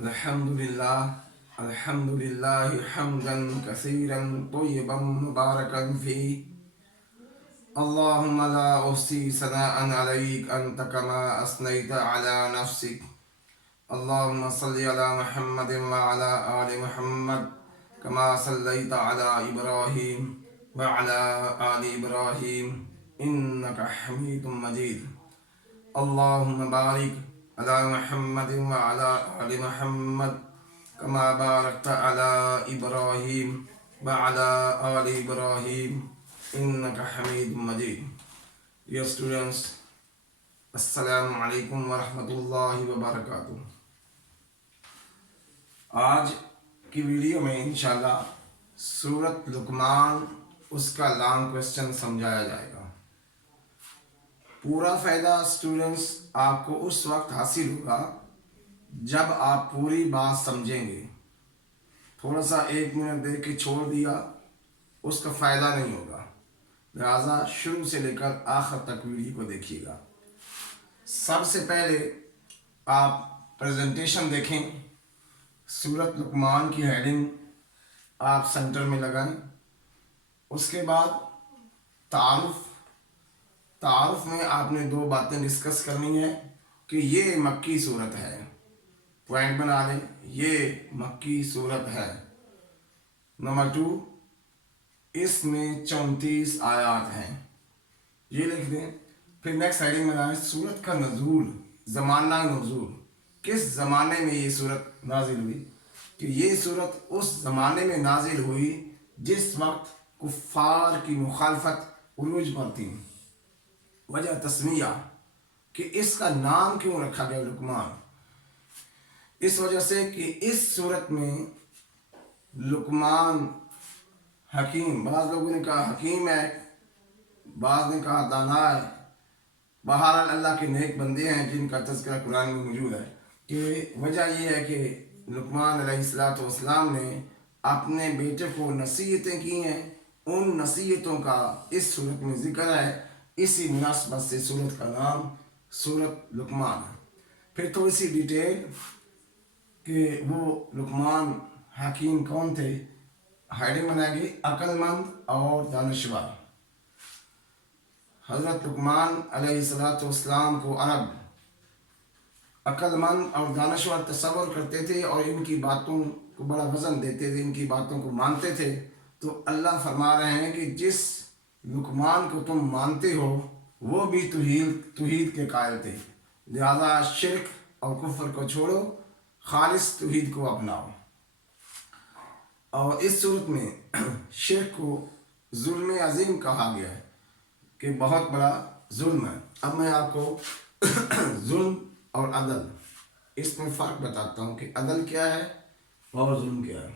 الحمد لله حمدا كثيرا طيبا مباركا فيه. اللهم لا أحصي ثناء عليك أنت كما أثنيت على نفسك. اللهم صل على محمد وعلى آل محمد كما صليت على إبراهيم وعلى آل إبراهيم إنك حميد مجيد. اللهم بارك على محمد وعلى آل محمد كما باركت على إبراهيم وعلى آل إبراهيم إنك حميد مجيد. Dear students, السلام علیکم ورحمۃ اللہ وبرکاتہ. آج کی ویڈیو میں انشاءاللہ سورۃ لقمان اس کا لانگ کوسچن سمجھایا جائے گا. پورا فائدہ اسٹوڈنٹس آپ کو اس وقت حاصل ہوگا جب آپ پوری بات سمجھیں گے. تھوڑا سا 1 منٹ دیکھ کے چھوڑ دیا اس کا فائدہ نہیں ہوگا. لہٰذا شروع سے لے کر آخر تک ویڈیو کو دیکھیے گا. سب سے پہلے آپ پریزنٹیشن دیکھیں. سورۃ لقمان کی ہیڈنگ آپ سینٹر میں لگائیں. اس کے بعد تعارف میں آپ نے 2 باتیں ڈسکس کرنی ہیں کہ یہ مکی صورت ہے. پوائنٹ بنا لیں، یہ مکی صورت ہے. نمبر 2، اس میں 34 آیات ہیں، یہ لکھ دیں. پھر نیکسٹ ہیڈنگ بنائیں سورت کا نزول، زمانہ نزول. کس زمانے میں یہ صورت نازل ہوئی؟ کہ یہ صورت اس زمانے میں نازل ہوئی جس وقت کفار کی مخالفت عروج پر تھی. وجہ تسمیہ کہ اس کا نام کیوں رکھا گیا لقمان؟ اس وجہ سے کہ اس صورت میں لقمان حکیم، بعض لوگوں نے کہا حکیم ہے، بعض نے کہا دانا ہے. بہرحال اللہ کے نیک بندے ہیں جن کا تذکرہ قرآن میں موجود ہے. کہ وجہ یہ ہے کہ لقمان علیہ السلام نے اپنے بیٹے کو نصیحتیں کی ہیں. ان نصیحتوں کا اس صورت میں ذکر ہے. اسی مناسبت سے صورت کا نام سورۃ لقمان ہے. پھر تھوڑی سی ڈیٹیل کہ وہ لقمان حکیم کون تھے. ہیڈنگ بنائے گی عقل مند اور دانشور. حضرت لقمان علیہ السلام کو عرب عقل مند اور دانشور تصور کرتے تھے اور ان کی باتوں کو بڑا وزن دیتے تھے، ان کی باتوں کو مانتے تھے. تو اللہ فرما رہے ہیں کہ جس لقمان کو تم مانتے ہو وہ بھی توحید کے قائل تھے. لہذا شرک اور کفر کو چھوڑو، خالص توحید کو اپناؤ. اور اس صورت میں شرک کو ظلم عظیم کہا گیا ہے کہ بہت بڑا ظلم ہے. اب میں آپ کو ظلم اور عدل اس میں فرق بتاتا ہوں کہ عدل کیا ہے اور ظلم کیا ہے.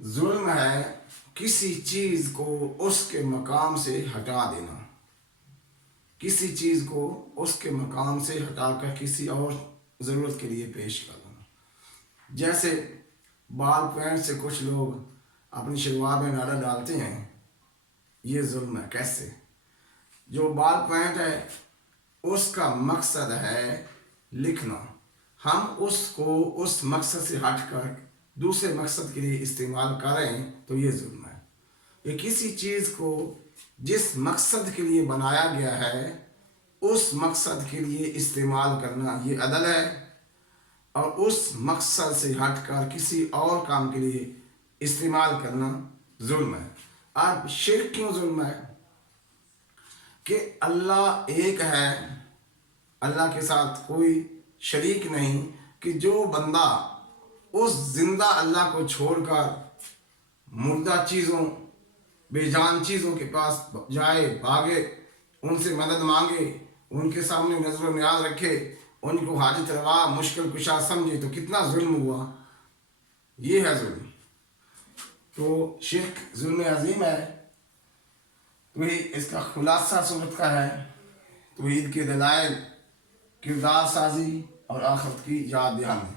ظلم ہے کسی چیز کو اس کے مقام سے ہٹا دینا، کسی چیز کو اس کے مقام سے ہٹا کر کسی اور ضرورت کے لیے پیش کرنا. جیسے بال پوائنٹ سے کچھ لوگ اپنی شلوار میں نالا ڈالتے ہیں، یہ ظلم ہے. کیسے؟ جو بال پوائنٹ ہے اس کا مقصد ہے لکھنا، ہم اس کو اس مقصد سے ہٹ کر دوسرے مقصد کے لیے استعمال کریں تو یہ ظلم ہے. کہ کسی چیز کو جس مقصد کے لیے بنایا گیا ہے اس مقصد کے لیے استعمال کرنا یہ عدل ہے، اور اس مقصد سے ہٹ کر کسی اور کام کے لیے استعمال کرنا ظلم ہے. اب شرک کیوں ظلم ہے؟ کہ اللہ ایک ہے، اللہ کے ساتھ کوئی شریک نہیں. کہ جو بندہ اس زندہ اللہ کو چھوڑ کر مردہ چیزوں، بے جان چیزوں کے پاس جائے، بھاگے، ان سے مدد مانگے، ان کے سامنے نظر و نیاز رکھے، ان کو حاجت روا مشکل کشا سمجھے تو کتنا ظلم ہوا. یہ ہے ظلم. تو شرک ظلم عظیم ہے. وہی اس کا خلاصہ صورت کا ہے توحید کے دلائل، کردار سازی اور آخرت کی یاد دہانی.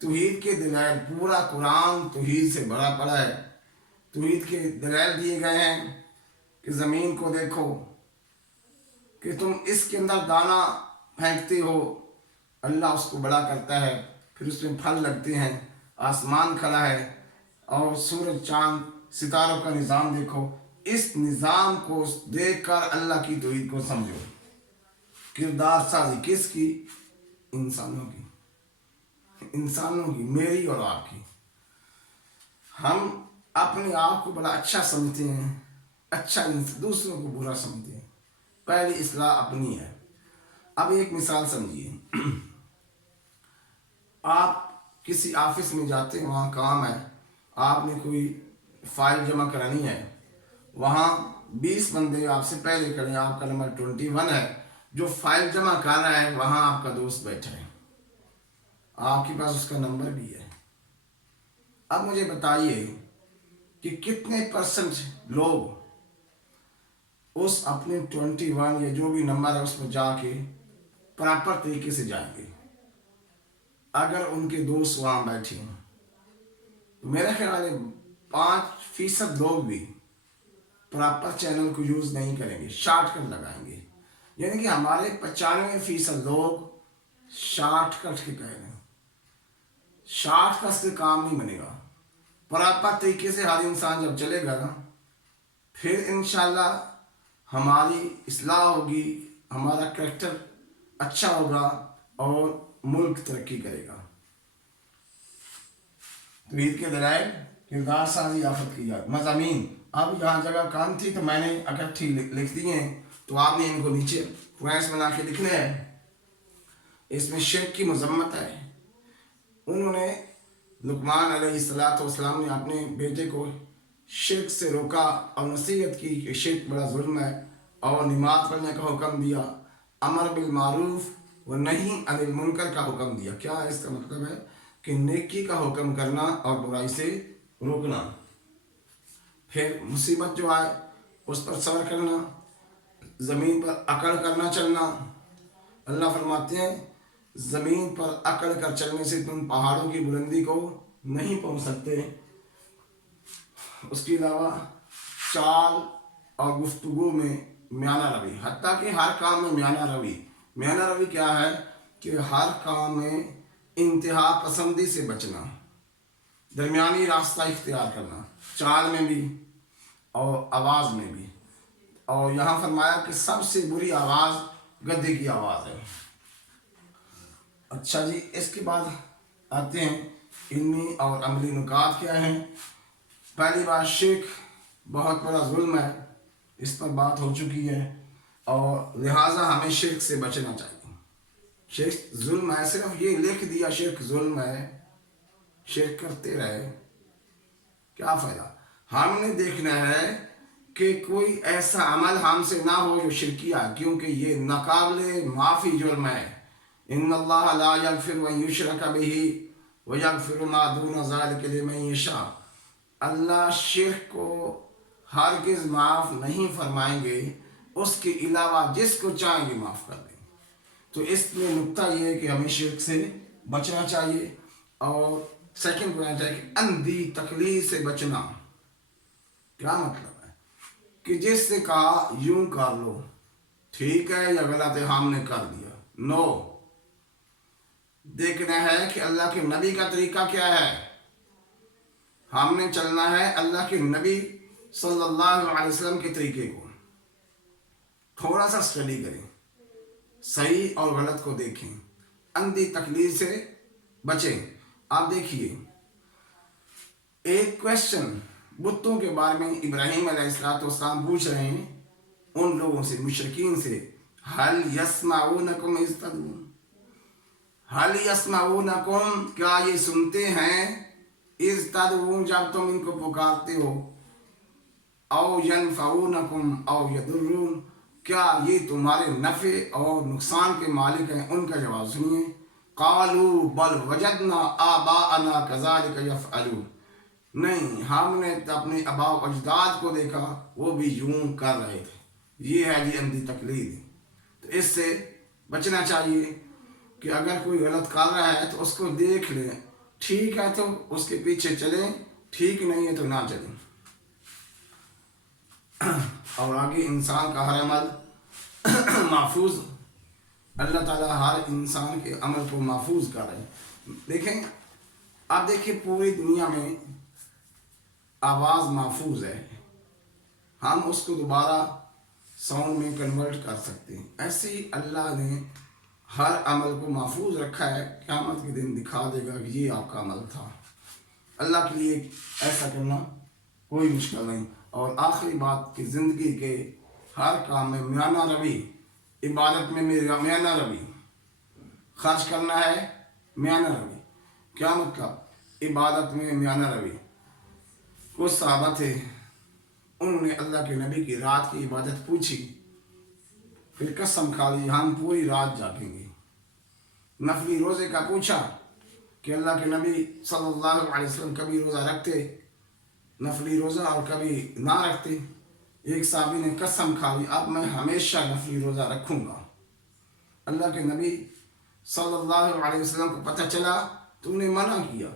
توحید کے دلائل، پورا قرآن توحید سے بھرا پڑا ہے. توحید کے دلائل دیے گئے ہیں کہ زمین کو دیکھو کہ تم اس کے اندر دانا پھینکتے ہو، اللہ اس کو بڑا کرتا ہے. پھر اس میں پھل لگتے ہیں، آسمان کھلا ہے، اور سورج چاند ستاروں کا نظام دیکھو۔ اس نظام کو دیکھ کر اللہ کی توحید کو سمجھو۔ کردار سازی کس کی؟ انسانوں کی، انسانوں کی، میری اور آپ کی۔ ہم اپنے آپ کو بڑا اچھا سمجھتے ہیں، اچھا دوسروں کو برا سمجھتے ہیں۔ پہلی اصلاح اپنی ہے۔ اب ایک مثال سمجھیے، آپ کسی آفس میں جاتے ہیں، وہاں کام ہے، آپ نے کوئی فائل جمع کرانی ہے، وہاں 20 بندے آپ سے پہلے کھڑے ہیں، آپ کا نمبر 21 ہے، جو فائل جمع کر رہا ہے وہاں آپ کا دوست بیٹھا ہے، آپ کے پاس اس کا نمبر بھی ہے۔ اب مجھے بتائیے کہ کتنے % لوگ اس اپنے 21 یا جو بھی نمبر ہے اس پر جا کے پراپر طریقے سے جائیں گے؟ اگر ان کے دوست وہاں بیٹھے ہیں تو میرا خیال ہے 5% لوگ بھی پراپر چینل کو یوز نہیں کریں گے، شارٹ کٹ لگائیں گے۔ یعنی کہ ہمارے 95% لوگ شارٹ کٹ کے کہہ رہے ہیں۔ شارٹ کٹ سے کام نہیں بنے گا۔ پراپر طریقے سے ہر انسان جب چلے گا نا، پھر انشاءاللہ ہماری اصلاح ہوگی، ہمارا کریکٹر اچھا ہوگا اور ملک ترقی کرے گا۔ توحید کے دلائل، کردار سازی، آفت کی یاد، مضامین۔ اب یہاں جگہ کام تھی تو میں نے اکٹھی لکھ دی ہیں، تو آپ نے ان کو نیچے پوائنٹس بنا کے لکھنے ہیں۔ اس میں شرک کی مذمت ہے۔ انہوں نے لقمان علیہ السلام نے اپنے بیٹے کو شرک سے روکا اور نصیحت کی کہ شرک بڑا ظلم ہے، اور نماز پڑھنے کا حکم دیا، امر بالمعروف و نہی عن المنکر کا حکم دیا۔ کیا اس کا مطلب ہے؟ کہ نیکی کا حکم کرنا اور برائی سے روکنا۔ پھر مصیبت جو آئے اس پر صبر کرنا، زمین پر اکڑ کرنا چلنا۔ اللہ فرماتے ہیں زمین پر اکڑ کر چلنے سے تم پہاڑوں کی بلندی کو نہیں پہنچ سکتے۔ اس کے علاوہ چال اور گفتگو میں میانہ روی، حتیٰ کہ ہر کام میں میانہ روی۔ میانہ روی کیا ہے؟ کہ ہر کام میں انتہا پسندی سے بچنا، درمیانی راستہ اختیار کرنا، چال میں بھی اور آواز میں بھی۔ اور یہاں فرمایا کہ سب سے بری آواز گدھے کی آواز ہے۔ اچھا جی، اس کے بعد آتے ہیں علمی اور عملی نکات کیا ہیں۔ پہلی بات، شرک بہت بڑا ظلم ہے، اس پر بات ہو چکی ہے، اور لہٰذا ہمیں شرک سے بچنا چاہیے۔ شرک ظلم ہے، صرف یہ لکھ دیا شرک ظلم ہے، شرک کرتے رہے، کیا فائدہ؟ ہم نے دیکھنا ہے کہ کوئی ایسا عمل ہم سے نہ ہو جو شرکیہ ہے، کیونکہ یہ ناقابل معافی جرم ہے۔ ان اللہ لا یغفر ان یشرک بہ ویغفر ما دون ذلک لمن یشاء۔ اللہ شرک کو ہرگز معاف نہیں فرمائیں گے، اس کے علاوہ جس کو چاہیں گے معاف کر دیں۔ تو اس میں نکتہ یہ ہے کہ ہمیں شرک سے بچنا چاہیے۔ اور سیکنڈ پوائنٹ ہے کہ اندھی تقلید سے بچنا۔ کیا مطلب ہے؟ کہ جس نے کہا یوں کر لو، ٹھیک ہے یا غلط ہے، ہم نے کر دیا، نو۔ دیکھنا ہے کہ اللہ کے نبی کا طریقہ کیا ہے، ہم نے چلنا ہے اللہ کے نبی صلی اللہ علیہ وسلم کے طریقے کو۔ تھوڑا سا اسٹڈی کریں، صحیح اور غلط کو دیکھیں، اندھی تقلید سے بچیں۔ آپ دیکھیے ایک کویسچن بتوں کے بارے میں ابراہیم علیہ السلام پوچھ رہے ہیں ان لوگوں سے، مشرکین سے، هل یسمعونکم اذ تدعون، هل یسمعونکم، کیا یہ سنتے ہیں، اذ تدعون، جب تم ان کو پکارتے ہو، او ینفعونکم او یضرون، کیا یہ تمہارے نفع اور نقصان کے مالک ہیں؟ ان کا جواب سنیے، قالوا بل وجدنا آباءنا کذلک یفعلون، نہیں، ہم نے اپنے آباء و اجداد کو دیکھا وہ بھی یوں کر رہے تھے۔ یہ ہے جی اندھی تقلید۔ تو اس سے بچنا چاہیے کہ اگر کوئی غلط کر رہا ہے تو اس کو دیکھ لیں، ٹھیک ہے تو اس کے پیچھے چلیں، ٹھیک نہیں ہے تو نہ چلیں۔ اور آگے انسان کا ہر عمل محفوظ اللہ تعالیٰ ہر انسان کے عمل کو محفوظ کر رہے ہیں. دیکھیں، آپ دیکھیں پوری دنیا میں آواز محفوظ ہے، ہم اس کو دوبارہ ساؤنڈ میں کنورٹ کر سکتے ہیں. ایسے ہی اللہ نے ہر عمل کو محفوظ رکھا ہے. قیامت کے دن دکھا دے گا کہ یہ آپ کا عمل تھا. اللہ کے لیے ایسا کرنا کوئی مشکل نہیں. اور آخری بات کہ زندگی کے ہر کام میں میانہ روی، عبادت میں میانہ روی، خرچ کرنا ہے میانہ روی. کیا مطلب؟ عبادت میں میانہ روی. کچھ صحابہ تھے، انہوں نے اللہ کے نبی کی رات کی عبادت پوچھی، پھر قسم کھا لی ہم پوری رات جاگیں گے. نفلی روزے کا پوچھا کہ اللہ کے نبی صلی اللہ علیہ وسلم کبھی روزہ رکھتے نفلی روزہ اور کبھی نہ رکھتے. ایک صحابی نے قسم کھا لی اب میں ہمیشہ نفلی روزہ رکھوں گا. اللہ کے نبی صلی اللہ علیہ وسلم کو پتہ چلا تو نے منع کیا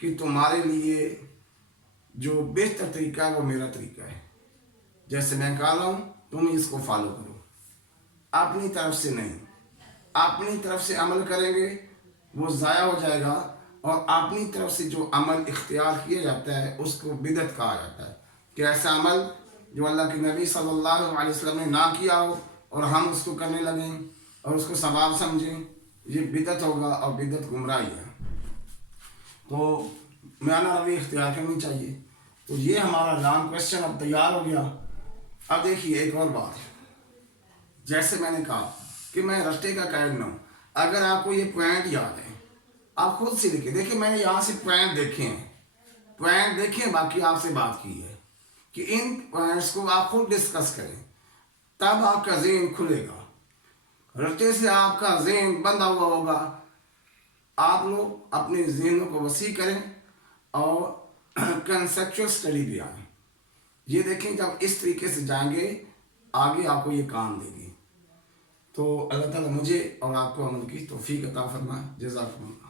کہ تمہارے لیے جو بہتر طریقہ ہے وہ میرا طریقہ ہے. جیسے میں کہا رہا ہوں تم اس کو فالو کرو، اپنی طرف سے نہیں. اپنی طرف سے عمل کریں گے وہ ضائع ہو جائے گا، اور اپنی طرف سے جو عمل اختیار کیا جاتا ہے اس کو بدعت کہا جاتا ہے. کہ ایسا عمل جو اللہ کے نبی صلی اللہ علیہ وسلم نے نہ کیا ہو اور ہم اس کو کرنے لگیں اور اس کو ثواب سمجھیں، یہ بدعت ہوگا، اور بدعت گمراہی ہے. تو میانہ روی اختیار کرنی چاہیے. تو یہ ہمارا لانگ کویشچن اب تیار ہو گیا. اب دیکھیے ایک اور بات، جیسے میں نے کہا کہ میں رستے کا قائد نہ ہوں. اگر آپ کو یہ پوائنٹ یاد ہے آپ خود سے لکھیں. دیکھیں میں نے یہاں سے پوائنٹ دیکھیں باقی آپ سے بات کی ہے کہ ان پوائنٹس کو آپ خود ڈسکس کریں، تب آپ کا ذہن کھلے گا. رستے سے آپ کا ذہن بندھا ہوا ہوگا. آپ لوگ اپنے ذہنوں کو وسیع کریں اور کنسیپچول اسٹڈی بھی آئیں. یہ دیکھیں جب اس طریقے سے جائیں گے آگے آپ کو یہ کام دے گی. تو اللہ تعالیٰ مجھے اور آپ کو عمل کی توفیق عطا فرمائے. جزاکم اللہ.